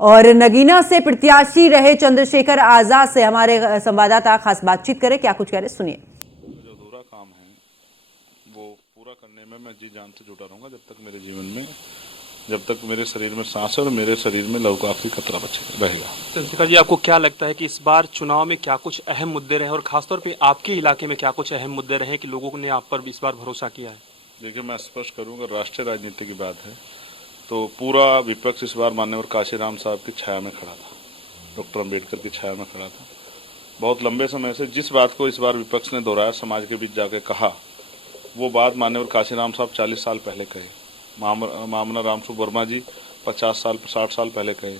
और नगीना से प्रत्याशी रहे चंद्रशेखर आजाद से हमारे संवाददाता खास बातचीत करें, क्या कुछ कह रहे सुनिए। जो अधूरा काम है वो पूरा करने में मैं जी जान से जुटा रहूंगा जब तक मेरे जीवन में, जब तक मेरे शरीर में सांस है और मेरे शरीर में लहू का आखिरी खतरा बचे रहेगा। चंद्रशेखर जी, आपको क्या लगता है कि इस बार चुनाव में क्या कुछ अहम मुद्दे रहे और खासतौर पे आपके इलाके में क्या कुछ अहम मुद्दे रहे कि लोगों ने आप पर इस बार भरोसा किया है? देखिए, मैं स्पष्ट करूंगा, राष्ट्रीय राजनीति की बात है तो पूरा विपक्ष इस बार माननीय काशीराम साहब की छाया में खड़ा था, डॉक्टर अम्बेडकर की छाया में खड़ा था। बहुत लंबे समय से जिस बात को इस बार विपक्ष ने दोहराया, समाज के बीच जाके कहा, वो बात माननीय काशीराम साहब 40 साल पहले कहे, मामना रामसु वर्मा जी 50 साल 60 साल पहले कहे,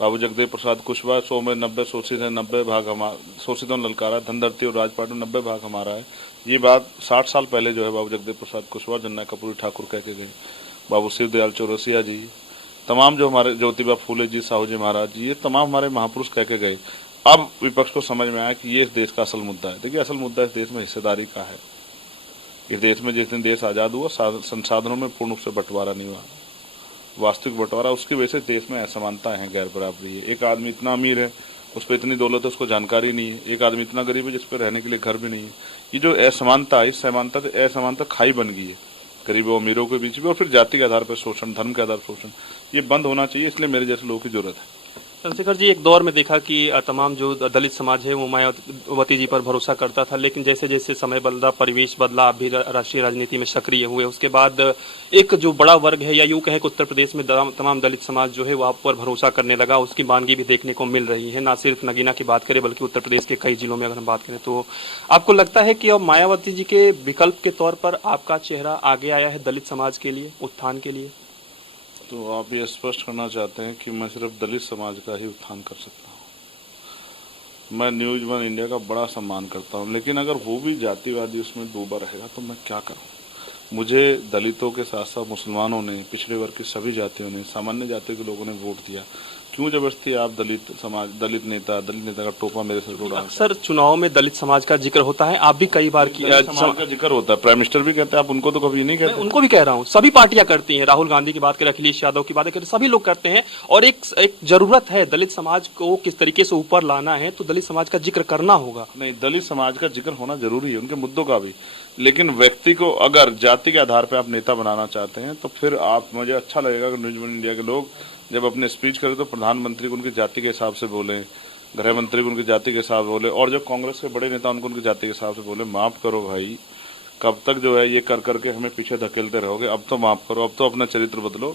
बाबू जगदेव प्रसाद कुशवाहा 100 में 90 शोषित है, 90 भाग हमारा, शोषितों ने ललकारा, धनधरती और राजपाट में 90 भाग हमारा है। ये बात 60 साल पहले जो है बाबू जगदेव प्रसाद कुशवाहा, जन्ना कपूरी ठाकुर कह के गए, बाबू शिवदयाल चौरसिया जी, तमाम जो हमारे ज्योतिबा फूले जी, साहू जी महाराज जी, ये तमाम हमारे महापुरुष कह के गए। अब विपक्ष को समझ में आया कि ये इस देश का असल मुद्दा है। देखिए, असल मुद्दा इस देश में हिस्सेदारी का है। इस देश में जिस दिन देश आज़ाद हुआ, संसाधनों में पूर्ण रूप से बंटवारा नहीं हुआ, वास्तविक बंटवारा, उसकी वजह से देश में असमानता है, गैर बराबरी है। एक आदमी इतना अमीर है, उस पर इतनी दौलत है, उसको जानकारी नहीं है। एक आदमी इतना गरीब है जिस पर रहने के लिए घर भी नहीं है। ये जो असमानता है, इस असमानता खाई बन गई है गरीबों अमीरों के बीच में, और फिर जाति के आधार पर शोषण, धर्म के आधार पर शोषण, ये बंद होना चाहिए। इसलिए मेरे जैसे लोगों की जरूरत है। चंद्रशेखर जी, एक दौर में देखा कि तमाम जो दलित समाज है वो मायावती जी पर भरोसा करता था, लेकिन जैसे जैसे समय बदला, परिवेश बदला, आप भी राष्ट्रीय राजनीति में सक्रिय हुए, उसके बाद एक जो बड़ा वर्ग है, या यूँ कहें कि उत्तर प्रदेश में तमाम दलित समाज जो है वो आप पर भरोसा करने लगा। उसकी मानगी भी देखने को मिल रही है, ना सिर्फ नगीना की बात करें बल्कि उत्तर प्रदेश के कई जिलों में अगर हम बात करें तो आपको लगता है कि अब मायावती जी के विकल्प के तौर पर आपका चेहरा आगे आया है दलित समाज के लिए, उत्थान के लिए? तो आप ये स्पष्ट करना चाहते हैं कि मैं सिर्फ दलित समाज का ही उत्थान कर सकता हूँ? मैं न्यूज़ वन इंडिया का बड़ा सम्मान करता हूँ, लेकिन अगर वो भी जातिवादी उसमें डूबा रहेगा तो मैं क्या करूँ? मुझे दलितों के साथ साथ मुसलमानों ने, पिछड़े वर्ग की सभी जातियों ने, सामान्य जातियों के लोगों ने वोट दिया। क्यों जबरदस्ती आप दलित नेता का टोपा मेरे सर उड़ा? अक्सर चुनाव में दलित समाज का जिक्र होता है, आप भी कई बार समाज का जिक्र होता है, प्राइम मिनिस्टर भी कहते हैं, आप उनको तो कभी नहीं कहते? उनको भी कह रहा हूँ, सभी पार्टियां करती हैं, राहुल गांधी की बात करें, अखिलेश यादव की बात करें, सभी लोग करते हैं। और एक जरूरत है, दलित समाज को किस तरीके से ऊपर लाना है तो दलित समाज का जिक्र करना होगा। नहीं, दलित समाज का जिक्र होना जरूरी है, उनके मुद्दों का भी, लेकिन व्यक्ति को अगर जाति के आधार पर आप नेता बनाना चाहते हैं तो फिर आप, मुझे अच्छा लगेगा कि न्यूज़ वन इंडिया के लोग जब अपने स्पीच करें तो प्रधानमंत्री को उनकी जाति के हिसाब से बोलें, गृह मंत्री को उनकी जाति के हिसाब से बोले, और जो कांग्रेस के बड़े नेता उनको उनकी जाति के हिसाब से बोले। माफ़ करो भाई, कब तक जो है ये कर करके हमें पीछे धकेलते रहोगे? अब तो माफ़ करो, अब तो अपना चरित्र बदलो।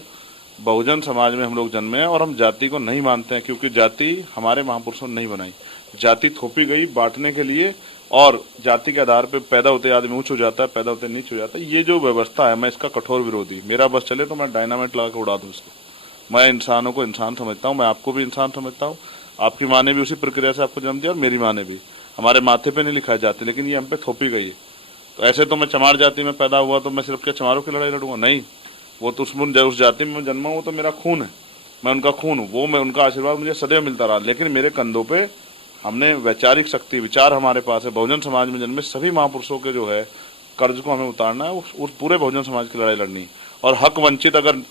बहुजन समाज में हम लोग जन्मे हैं और हम जाति को नहीं मानते हैं, क्योंकि जाति हमारे महापुरुषों ने नहीं बनाई। जाति थोपी गई बांटने के लिए, और जाति के आधार पर पैदा होते आदमी ऊँच हो जाता है, पैदा होते नीच हो जाता है। ये जो व्यवस्था है, मैं इसका कठोर विरोधी। मेरा बस चले तो मैं डायनामाइट लगा के उड़ा दूँ इसको। मैं इंसानों को इंसान समझता हूँ, मैं आपको भी इंसान समझता हूँ। आपकी माँ ने भी उसी प्रक्रिया से आपको जन्म दिया और मेरी माँ ने भी। हमारे माथे पे नहीं लिखा है जाति, लेकिन ये हम पे थोपी गई है। तो ऐसे तो मैं चमार जाति में पैदा हुआ तो मैं सिर्फ क्या चमारों की लड़ाई लड़ूंगा? नहीं, वो तो उस जाति में जन्मा, वो तो मेरा खून है, मैं उनका खून हूँ, वो मैं उनका आशीर्वाद मुझे सदैव मिलता रहा। लेकिन मेरे कंधों पे हमने वैचारिक शक्ति, विचार हमारे पास है। बहुजन समाज में जन्मे सभी महापुरुषों के जो है कर्ज को हमें उतारना है, उस पूरे बहुजन समाज की लड़ाई लड़नी है। और हक वंचित अगर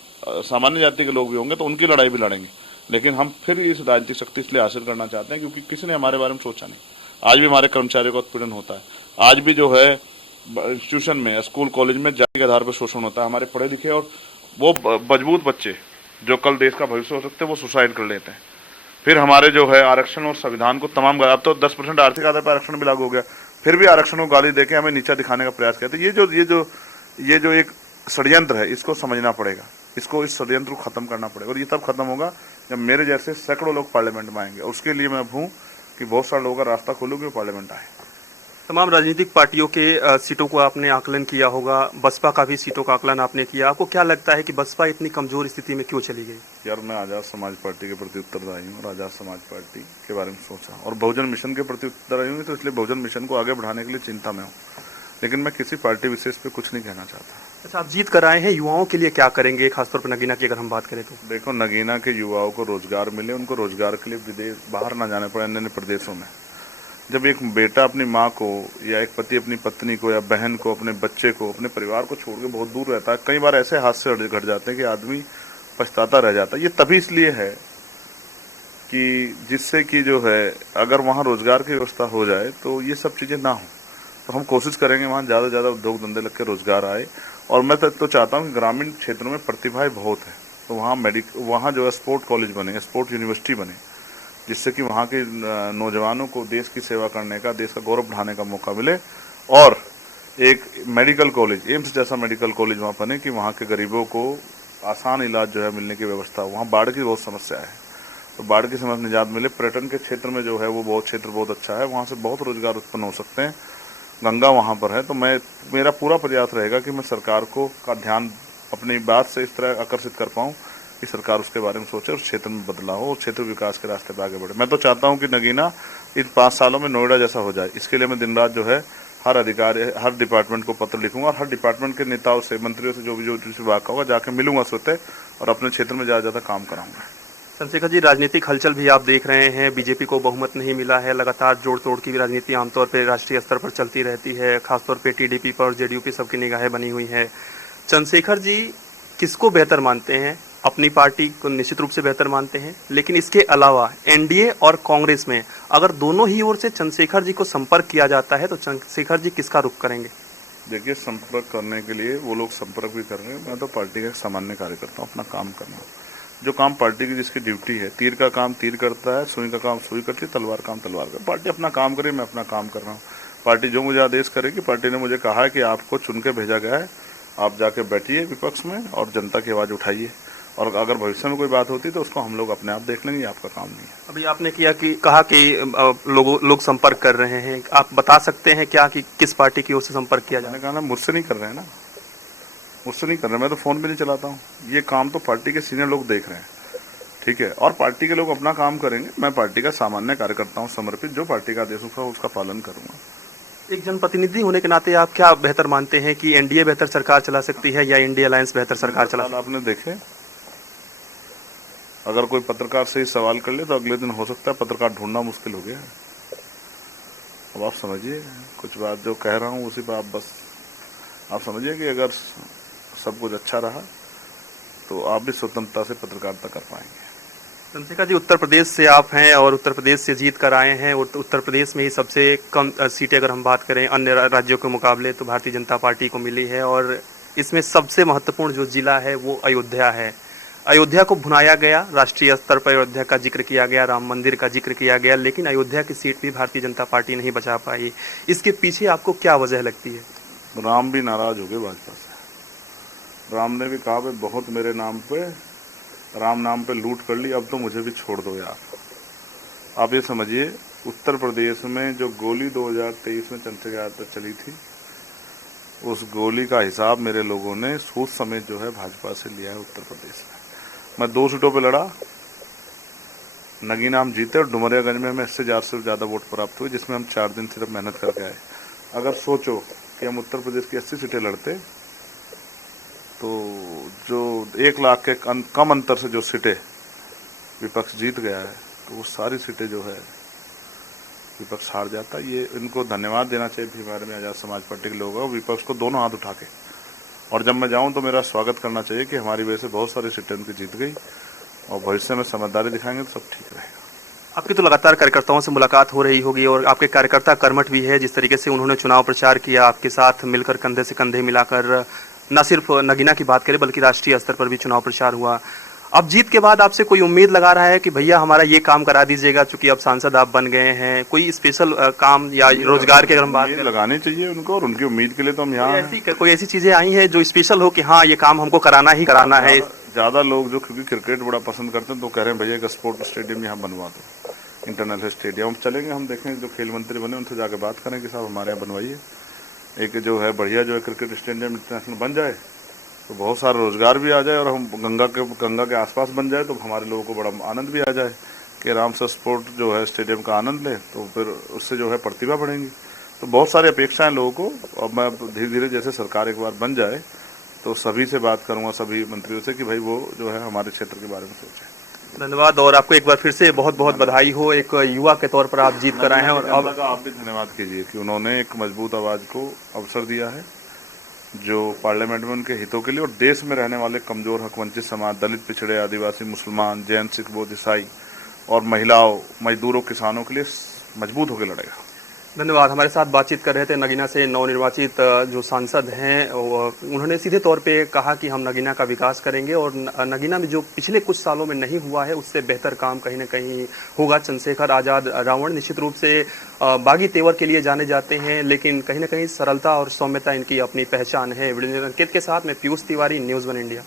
सामान्य जाति के लोग भी होंगे तो उनकी लड़ाई भी लड़ेंगे। लेकिन हम फिर इस राजनीतिक शक्ति इसलिए हासिल करना चाहते हैं क्योंकि किसी ने हमारे बारे में सोचा नहीं। आज भी हमारे कर्मचारियों का उत्पीड़न होता है, आज भी जो है इंस्टीट्यूशन में, स्कूल कॉलेज में जाति के आधार पर शोषण होता है। हमारे पढ़े लिखे और वो मजबूत बच्चे जो कल देश का भविष्य हो सकते हैं, वो सुसाइड कर लेते हैं। फिर हमारे जो है आरक्षण और संविधान को तमाम, अब तो 10% आर्थिक आधार पर आरक्षण भी लागू हो गया, फिर भी आरक्षण को गाली देके हमें नीचा दिखाने का प्रयास करते हैं। ये जो एक षड्यंत्र है, इसको समझना पड़ेगा, इसको, इस षड्यंत्र को खत्म करना पड़ेगा। और ये तब खत्म होगा जब मेरे जैसे सैकड़ों लोग पार्लियामेंट में आएंगे। उसके लिए मैं हूँ कि बहुत सारे लोगों का रास्ता खोलूँ कि वो पार्लियामेंट आए। तमाम राजनीतिक पार्टियों के सीटों को आपने आकलन किया होगा, बसपा का भी सीटों का आकलन आपने किया। आपको क्या लगता है कि बसपा इतनी कमजोर स्थिति में क्यों चली गई? यार, मैं आज़ाद समाज पार्टी के प्रति उत्तरदायी हूँ और आज़ाद समाज पार्टी के बारे में सोचा, और बहुजन मिशन के प्रति उत्तरदायी हूँ, तो इसलिए बहुजन मिशन को आगे बढ़ाने के लिए चिंता में हूँ। लेकिन मैं किसी पार्टी विशेष पे कुछ नहीं कहना चाहता। अच्छा, आप जीत कर आए हैं, युवाओं के लिए क्या करेंगे, खासतौर पर नगीना की अगर हम बात करें तो? देखो, नगीना के युवाओं को रोजगार मिले, उनको रोजगार के लिए विदेश, बाहर ना जाने पड़े, अन्य प्रदेशों में। जब एक बेटा अपनी माँ को, या एक पति अपनी पत्नी को, या बहन को, अपने बच्चे को, अपने परिवार को छोड़ के बहुत दूर रहता है, कई बार ऐसे हादसे घट जाते हैं कि आदमी पछताता रह जाता है। ये तभी इसलिए है कि जिससे कि जो है अगर वहाँ रोजगार की व्यवस्था हो जाए तो ये सब चीज़ें ना हो। तो हम कोशिश करेंगे वहाँ ज़्यादा से ज़्यादा उद्योग धंधे लग के रोजगार आए। और मैं तो चाहता हूँ कि ग्रामीण क्षेत्रों में प्रतिभाएं बहुत है, तो वहाँ जो है स्पोर्ट कॉलेज बने, स्पोर्ट यूनिवर्सिटी बने, जिससे कि वहाँ के नौजवानों को देश की सेवा करने का, देश का गौरव बढ़ाने का मौका मिले। और एक मेडिकल कॉलेज, एम्स जैसा मेडिकल कॉलेज वहाँ बने कि वहाँ के गरीबों को आसान इलाज जो है मिलने की व्यवस्था हो। वहाँ बाढ़ की बहुत समस्या है, तो बाढ़ की समस्या निजात मिले। पर्यटन के क्षेत्र में जो है वो बहुत क्षेत्र बहुत अच्छा है, वहाँ से बहुत रोजगार उत्पन्न हो सकते हैं। गंगा वहाँ पर है, तो मेरा पूरा प्रयास रहेगा कि मैं सरकार का ध्यान अपनी बात से इस तरह आकर्षित कर पाऊँ कि सरकार उसके बारे में सोचे और क्षेत्र में बदलाव हो और क्षेत्र विकास के रास्ते पर आगे बढ़े। मैं तो चाहता हूँ कि नगीना इन 5 सालों में नोएडा जैसा हो जाए। इसके लिए मैं दिन रात जो है हर अधिकारी, हर डिपार्टमेंट को पत्र लिखूंगा और हर डिपार्टमेंट के नेताओं से, मंत्रियों से, जो विभाग का होगा, जाके मिलूंगा स्वतः और अपने क्षेत्र में ज़्यादा काम कराऊंगा। चंद्रशेखर जी, राजनीतिक हलचल भी आप देख रहे हैं, बीजेपी को बहुमत नहीं मिला है, लगातार जोड़ तोड़ की भी राजनीति आमतौर पर राष्ट्रीय स्तर पर चलती रहती है, खासतौर पे टीडीपी पर, जेडीयू पे सबकी निगाहें बनी हुई हैं। चंद्रशेखर जी किसको बेहतर मानते हैं? अपनी पार्टी को निश्चित रूप से बेहतर मानते हैं, लेकिन इसके अलावा एनडीए और कांग्रेस में अगर दोनों ही ओर से चंद्रशेखर जी को संपर्क किया जाता है तो चंद्रशेखर जी किसका रुख करेंगे? देखिए, संपर्क करने के लिए वो लोग संपर्क भी कर रहे हैं। मैं तो पार्टी का सामान्य कार्यकर्ता हूँ, अपना काम करना। जो काम पार्टी की जिसकी ड्यूटी है, तीर का काम तीर करता है, सुई का काम सुई करती है, तलवार काम तलवार करती है। पार्टी अपना काम करे, मैं अपना काम कर रहा हूँ। पार्टी जो मुझे आदेश करेगी, पार्टी ने मुझे कहा है कि आपको चुन के भेजा गया है, आप जाके बैठिए विपक्ष में और जनता की आवाज़ उठाइए, और अगर भविष्य में कोई बात होती तो उसको हम लोग अपने आप देख लेंगे, आपका काम नहीं है। अभी आपने कहा कि लोग संपर्क कर रहे हैं, आप बता सकते हैं क्या कि किस पार्टी की ओर से संपर्क किया जाए? मैंने कहा ना, मुझसे नहीं कर रहे हैं ना, मुझसे नहीं कर रहे। मैं तो फ़ोन भी नहीं चलाता हूँ। ये काम तो पार्टी के सीनियर लोग देख रहे हैं, ठीक है, और पार्टी के लोग अपना काम करेंगे। मैं पार्टी का सामान्य कार्यकर्ता हूँ, समर्पित। जो पार्टी का आदेश होगा उसका पालन करूँगा। एक जनप्रतिनिधि होने के नाते आप क्या बेहतर मानते हैं कि एनडीए बेहतर सरकार चला सकती है या इंडिया अलायंस बेहतर सरकार चला सकती है? आपने देखे, अगर कोई पत्रकार से ही सवाल कर ले तो अगले दिन हो सकता है पत्रकार ढूंढना मुश्किल हो गया। अब आप समझिए, कुछ बात जो कह रहा हूँ उसी पर आप बस आप समझिए कि अगर सब कुछ अच्छा रहा तो आप भी स्वतंत्रता से पत्रकारिता कर पाएंगे। चंद्रशेखर जी, उत्तर प्रदेश से आप हैं और उत्तर प्रदेश से जीत कर आए हैं, और उत्तर प्रदेश में ही सबसे कम सीटें अगर हम बात करें अन्य राज्यों के मुकाबले तो भारतीय जनता पार्टी को मिली है, और इसमें सबसे महत्वपूर्ण जो जिला है वो अयोध्या है। अयोध्या को भुनाया गया, राष्ट्रीय स्तर पर अयोध्या का जिक्र किया गया, राम मंदिर का जिक्र किया गया, लेकिन अयोध्या की सीट भी भारतीय जनता पार्टी नहीं बचा पाई। इसके पीछे आपको क्या वजह लगती है? राम भी नाराज हो गए भाजपा से। राम ने भी कहा, भाई बहुत मेरे नाम पे, राम नाम पे लूट कर ली, अब तो मुझे भी छोड़ दो यार। आप ये समझिए, उत्तर प्रदेश में जो गोली 2023 में चंद्रशेखर यादव चली थी, उस गोली का हिसाब मेरे लोगों ने सूद समेत जो है भाजपा से लिया है उत्तर प्रदेश में। मैं 2 सीटों पे लड़ा, नगीना हम जीते और डुमरियागंज में हमें 80 हज़ार से ज़्यादा वोट प्राप्त हुए, जिसमें हम 4 दिन सिर्फ मेहनत करके आए। अगर सोचो कि हम उत्तर प्रदेश की 80 सीटें लड़ते तो जो 1 लाख के कम अंतर से जो सीटें विपक्ष जीत गया है, तो वो सारी सीटें जो है विपक्ष हार जाता। ये इनको धन्यवाद देना चाहिए भी हमारे में आज़ाद समाज पार्टी के लोग हैं, विपक्ष को दोनों हाथ उठा के, और जब मैं जाऊं तो मेरा स्वागत करना चाहिए कि हमारी वजह से बहुत सारी सीटें उनकी जीत गई, और भविष्य में समझदारी दिखाएंगे तो सब ठीक रहेगा। आपकी तो लगातार कार्यकर्ताओं से मुलाकात हो रही होगी और आपके कार्यकर्ता कर्मठ भी है, जिस तरीके से उन्होंने चुनाव प्रचार किया, आपके साथ मिलकर कंधे से कंधे मिलाकर, न सिर्फ नगीना की बात करें बल्कि राष्ट्रीय स्तर पर भी चुनाव प्रचार हुआ। अब जीत के बाद आपसे कोई उम्मीद लगा रहा है कि भैया हमारा ये काम करा दीजिएगा, चूंकि अब सांसद आप बन गए हैं, कोई स्पेशल काम या रोजगार के अगर हम बात करें लगानी चाहिए उनको, और उनकी उम्मीद के लिए तो हम यहाँ कोई ऐसी चीजें आई हैं जो स्पेशल हो कि हाँ ये काम हमको कराना ही कराना है? ज़्यादा लोग जो क्योंकि क्रिकेट बड़ा पसंद करते हैं तो कह रहे हैं भैया एक स्पोर्ट स्टेडियम यहाँ बनवा दो, इंटरनेशनल स्टेडियम। चलेंगे, हम देखेंगे, जो खेल मंत्री बने उनसे जाकर बात करें कि साहब हमारे यहाँ बनवाइए एक जो है बढ़िया जो है क्रिकेट स्टेडियम इंटरनेशनल बन जाए, तो बहुत सारा रोजगार भी आ जाए, और हम गंगा के आसपास बन जाए तो हमारे लोगों को बड़ा आनंद भी आ जाए कि आराम से स्पोर्ट जो है स्टेडियम का आनंद लें, तो फिर उससे जो है प्रतिभा बढ़ेंगी। तो बहुत सारी अपेक्षाएं लोगों को। अब मैं धीरे धीरे जैसे सरकार एक बार बन जाए तो सभी से बात करूंगा, सभी मंत्रियों से, कि भाई वो जो है हमारे क्षेत्र के बारे में सोचें। धन्यवाद, और आपको एक बार फिर से बहुत बहुत बधाई हो। एक युवा के तौर पर आप जीत कर आए हैं, और अब आप भी धन्यवाद कीजिए कि उन्होंने एक मजबूत आवाज़ को अवसर दिया है, जो पार्लियामेंट में उनके हितों के लिए और देश में रहने वाले कमज़ोर हक वंचित समाज, दलित, पिछड़े, आदिवासी, मुसलमान, जैन, सिख, बौद्ध, ईसाई, और महिलाओं, मजदूरों, किसानों के लिए मजबूत होकर लड़ेगा। धन्यवाद। हमारे साथ बातचीत कर रहे थे नगीना से नवनिर्वाचित जो सांसद हैं, उन्होंने सीधे तौर पे कहा कि हम नगीना का विकास करेंगे और नगीना में जो पिछले कुछ सालों में नहीं हुआ है उससे बेहतर काम कहीं ना कहीं होगा। चंद्रशेखर आज़ाद रावण निश्चित रूप से बागी तेवर के लिए जाने जाते हैं, लेकिन कहीं ना कहीं सरलता और सौम्यता इनकी अपनी पहचान है। वीडियो अंकित के साथ मैं पीयूष तिवारी, न्यूज़ 1 इंडिया।